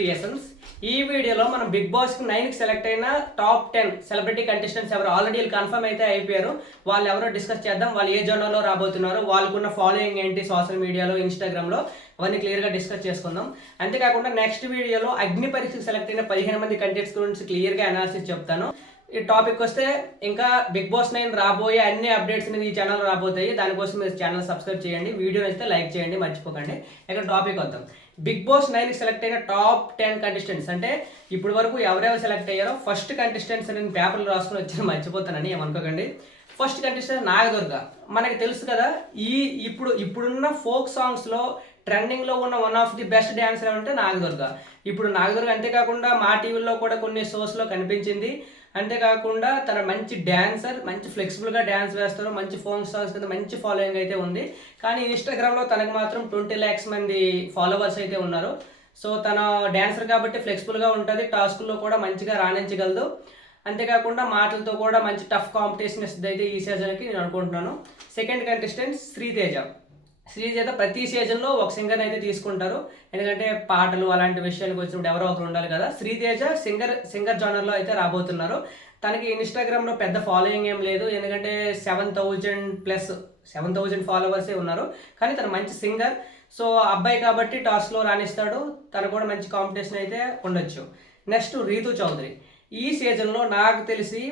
Creations. ఈ వీడియోలో మనం బిగ్ బాస్ 9 కి సెలెక్ట్ అయిన టాప్ 10 సెలబ్రిటీ కంటెస్టెంట్స్ ఎవరు ఆల్రెడీ కన్ఫర్మ్ అయితే అయిపోయారు. వాళ్ళు ఎవరో డిస్కస్ చేద్దాం. వాళ్ళు ఏ జోనర్లో రాబోతున్నారు, వాళ్ళకున్న ఫాలోయింగ్ ఏంటి సోషల్ మీడియాలో, ఇన్స్టాగ్రామ్లో, అవన్నీ క్లియర్గా డిస్కస్ చేసుకుందాం. అంతేకాకుండా నెక్స్ట్ వీడియోలో అగ్ని పరీక్షకు సెలెక్ట్ అయిన 15 మంది కంటెస్టెంట్స్ గురించి క్లియర్గా అనాలిసిస్ చెప్తాను. ఈ టాపిక్ వస్తే ఇంకా బిగ్ బాస్ 9 రాబోయే అన్ని అప్డేట్స్ అనేది ఈ ఛానల్ రాబోతాయి. దానికోసం మీరు ఛానల్ సబ్స్క్రైబ్ చేయండి, వీడియో నచ్చితే లైక్ చేయండి, మర్చిపోకండి. ఇక్కడ టాపిక్ వద్దాం. బిగ్ బాస్ 9 సెలెక్ట్ అయిన టాప్ 10 కంటెస్టెంట్స్ అంటే ఇప్పుడు వరకు ఎవరెవరు సెలెక్ట్ అయ్యారో ఫస్ట్ కంటెస్టెంట్స్ నేను పేపర్లు రాసుకుని వచ్చి మర్చిపోతానని ఏమనుకోకండి. First contestant Nagadurga. మనకి తెలుసు కదా, ఇప్పుడున్న ఫోక్ సాంగ్స్లో ట్రెండింగ్లో ఉన్న one of the best dancer అంటే నాగదుర్గ. ఇప్పుడు నాగదుర్గ అంతేకాకుండా మా టీవీలో కూడా కొన్ని షోస్లో కనిపించింది. అంతేకాకుండా తన మంచి డ్యాన్సర్, మంచి ఫ్లెక్సిబుల్గా డ్యాన్స్ వేస్తారు, మంచి ఫోక్ సాంగ్స్ కింద మంచి ఫాలోయింగ్ అయితే ఉంది. కానీ ఇన్స్టాగ్రామ్లో తనకు మాత్రం 20 lakhs మంది ఫాలోవర్స్ అయితే ఉన్నారు. సో తన డ్యాన్సర్ కాబట్టి ఫ్లెక్సిబుల్గా ఉంటుంది, టాస్కుల్లో కూడా మంచిగా రాణించగలదు. అంతేకాకుండా మాటలతో కూడా మంచి టఫ్ కాంపిటీషన్ ఇస్తుంది అయితే ఈ సీజన్కి నేను అనుకుంటున్నాను. Second contestant Sriteja. శ్రీతేజ ప్రతి సీజన్లో ఒక సింగర్ని అయితే తీసుకుంటారు, ఎందుకంటే పాటలు అలాంటి విషయాలకు వచ్చినప్పుడు ఎవరో ఒకరు ఉండాలి కదా. శ్రీతేజ సింగర్ జానర్లో అయితే రాబోతున్నారు. తనకి ఇన్స్టాగ్రామ్లో పెద్ద ఫాలోయింగ్ ఏం లేదు, ఎందుకంటే 7,000+ ఫాలోవర్సే ఉన్నారు. కానీ తను మంచి సింగర్. సో అబ్బాయి కాబట్టి టాస్క్లో రాణిస్తాడు, తను కూడా మంచి కాంపిటీషన్ అయితే ఉండొచ్చు. నెక్స్ట్ రీతు చౌదరి. ఈ సీజన్లో నాకు తెలిసి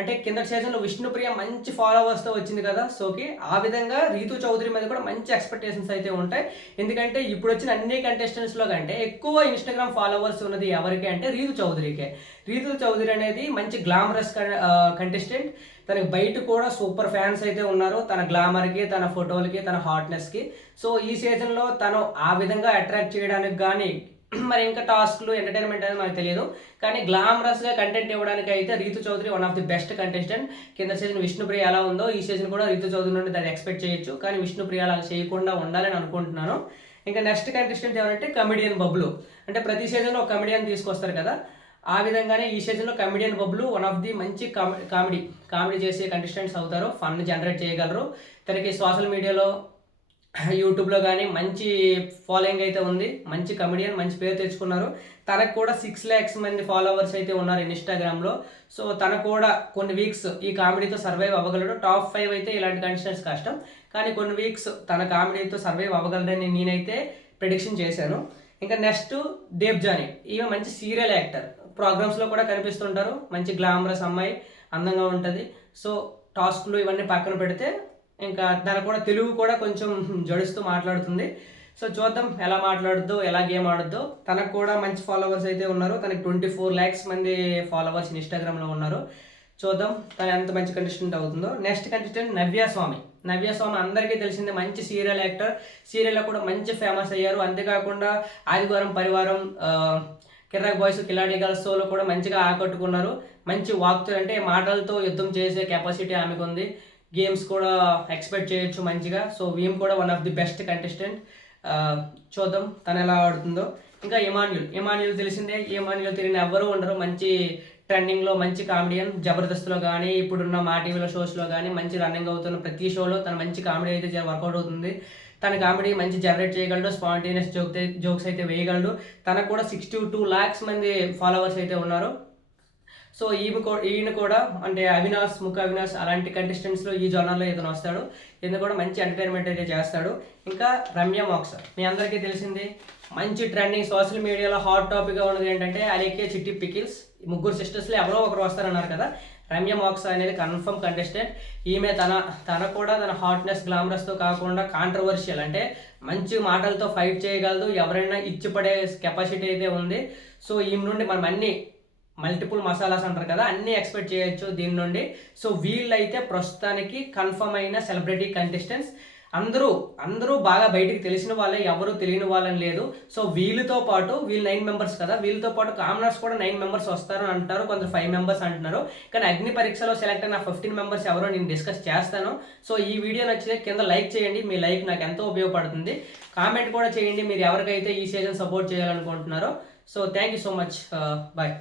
అంటే కింద సీజన్లో విష్ణుప్రియ మంచి ఫాలోవర్స్తో వచ్చింది కదా షోకి, ఆ విధంగా రీతు చౌదరి మీద కూడా మంచి ఎక్స్పెక్టేషన్స్ అయితే ఉంటాయి. ఎందుకంటే ఇప్పుడు వచ్చిన అన్ని కంటెస్టెంట్స్లో కంటే ఎక్కువ ఇన్స్టాగ్రామ్ ఫాలోవర్స్ ఉన్నది ఎవరికి అంటే రీతు చౌదరికే. రీతు చౌదరి అనేది మంచి గ్లామరస్ కంటెస్టెంట్. తనకి బయట కూడా సూపర్ ఫ్యాన్స్ అయితే ఉన్నారు, తన గ్లామర్కి, తన ఫోటోలకి, తన హాట్నెస్కి. సో ఈ సీజన్లో తను ఆ విధంగా అట్రాక్ట్ చేయడానికి కానీ, మరి ఇంకా టాస్క్లు ఎంటర్టైన్మెంట్ అనేది మనకు తెలియదు, కానీ గ్లామరస్గా కంటెంట్ ఇవ్వడానికి అయితే Reetu Chowdary one of the best contestant. కింద సీజన్ విష్ణుప్రియ ఎలా ఉందో ఈ సీజన్ కూడా రీతు చౌదరి నుండి దాన్ని ఎక్స్పెక్ట్ చేయొచ్చు, కానీ విష్ణుప్రియ అలా చేయకుండా ఉండాలని అనుకుంటున్నాను. ఇంకా నెక్స్ట్ కంటెస్టెంట్ ఎవరంటే కమెడియన్ బబ్లు. అంటే ప్రతి సీజన్లో ఒక కమెడియన్ తీసుకొస్తారు కదా, ఆ విధంగానే ఈ సీజన్లో comedian Bablu one of the మంచి కామెడీ చేసే కంటెస్టెంట్స్ అవుతారు. ఫన్ జనరేట్ చేయగలరు. తనకి సోషల్ మీడియాలో, యూట్యూబ్లో కానీ మంచి ఫాలోయింగ్ అయితే ఉంది, మంచి కమెడియన్, మంచి పేరు తెచ్చుకున్నారు. తనకు కూడా 6 lakhs మంది ఫాలోవర్స్ అయితే ఉన్నారు ఇన్స్టాగ్రామ్లో. సో తను కూడా కొన్ని వీక్స్ ఈ కామెడీతో సర్వైవ్ అవ్వగలడు. టాప్ 5 అయితే ఇలాంటి కంటెస్టెంట్స్ కష్టం, కానీ కొన్ని వీక్స్ తన కామెడీతో సర్వైవ్ అవ్వగలడని నేనైతే ప్రెడిక్షన్ చేశాను. ఇంకా నెక్స్ట్ దేబ్జానీ. ఈమె మంచి సీరియల్ యాక్టర్, ప్రోగ్రామ్స్లో కూడా కనిపిస్తుంటారు. మంచి గ్లామరస్ అమ్మాయి, అందంగా ఉంటుంది. సో టాస్క్లు ఇవన్నీ పక్కన పెడితే ఇంకా తన కూడా తెలుగు కూడా కొంచెం జడుస్తూ మాట్లాడుతుంది. సో చూద్దాం ఎలా మాట్లాడుద్దో, ఎలా గేమ్ ఆడుద్దో. తనకు కూడా మంచి ఫాలోవర్స్ అయితే ఉన్నారు. తనకి 24 lakhs మంది ఫాలోవర్స్ ఇన్స్టాగ్రామ్లో ఉన్నారు. చూద్దాం తను ఎంత మంచి కంటెస్టెంట్ అవుతుందో. Next contestant Navya Swamy. నవ్యస్వామి అందరికీ తెలిసిందే, మంచి సీరియల్ యాక్టర్. సీరియల్లో కూడా మంచి ఫేమస్ అయ్యారు. అంతేకాకుండా ఆదివారం పరివారం, కిర్రాక్ బాయ్స్, కిలాడి గర్ల్స్ షోలో కూడా మంచిగా ఆకట్టుకున్నారు. మంచి వాక్తో అంటే మాటలతో యుద్ధం చేసే కెపాసిటీ ఆమెకు ఉంది. గేమ్స్ కూడా ఎక్స్పెక్ట్ చేయొచ్చు మంచిగా. సో వీమ్ కూడా one of the best contestant. చూద్దాం తను ఎలా ఆడుతుందో. ఇంకా ఇమాన్యుల్ తెలిసిందే, ఇమాన్యుల్ తెలియని ఎవ్వరూ ఉండరు. మంచి ట్రెండింగ్లో మంచి కామెడియన్. జబర్దస్త్లో కానీ, ఇప్పుడున్న మా టీవీలో షోస్లో కానీ మంచి రన్నింగ్ అవుతున్న ప్రతి షోలో తన మంచి కామెడీ అయితే వర్కౌట్ అవుతుంది. తన కామెడీ మంచి జనరేట్ చేయగలడు, స్పాంటేనియస్ జోక్స్ అయితే వేయగలడు. తనకు కూడా 62 lakhs మంది ఫాలోవర్స్ అయితే ఉన్నారు. సో ఈయన కూడా అంటే ముఖ అవినాష్ అలాంటి కంటెస్టెంట్స్లో ఈ జోనర్లో ఇతను వస్తాడు. ఈయన కూడా మంచి ఎంటర్టైన్మెంట్ అయితే చేస్తాడు. ఇంకా రమ్య మోక్స. మీ అందరికీ తెలిసింది, మంచి ట్రెండింగ్ సోషల్ మీడియాలో హాట్ టాపిక్గా ఉన్నది ఏంటంటే అలేఖ్య, చిట్టి పికిల్స్. ముగ్గురు సిస్టర్స్లో ఎవరో ఒకరు వస్తారన్నారు కదా. రమ్య మోక్స అనేది కన్ఫర్మ్ కంటెస్టెంట్. ఈమె తన కూడా తన హాట్నెస్, గ్లామరస్తో కాకుండా కాంట్రవర్షియల్ అంటే మంచి మాటలతో ఫైట్ చేయగలదు. ఎవరైనా ఇచ్చిపడే కెపాసిటీ అయితే ఉంది. సో ఈమె నుండి మనం అన్ని మల్టిపుల్ మసాలాస్ అంటారు కదా, అన్నీ ఎక్స్పెక్ట్ చేయొచ్చు దీని నుండి. సో వీళ్ళైతే ప్రస్తుతానికి కన్ఫర్మ్ అయిన సెలబ్రిటీ కంటెస్టెంట్స్. అందరూ బాగా బయటికి తెలిసిన వాళ్ళే, ఎవరు తెలియని వాళ్ళని లేదు. సో వీళ్ళతో పాటు వీళ్ళు 9 members కదా, వీళ్ళతో పాటు కామనర్స్ కూడా 9 members వస్తారు అని అంటారు, కొందరు 5 members అంటున్నారు. కానీ అగ్ని పరీక్షలో సెలెక్ట్ అయిన 15 members ఎవరో నేను డిస్కస్ చేస్తాను. సో ఈ వీడియో నచ్చితే కింద లైక్ చేయండి, మీ లైక్ నాకు ఎంతో ఉపయోగపడుతుంది. కామెంట్ కూడా చేయండి మీరు ఎవరికైతే ఈ సీజన్ సపోర్ట్ చేయాలనుకుంటున్నారో. So thank you so much, bye.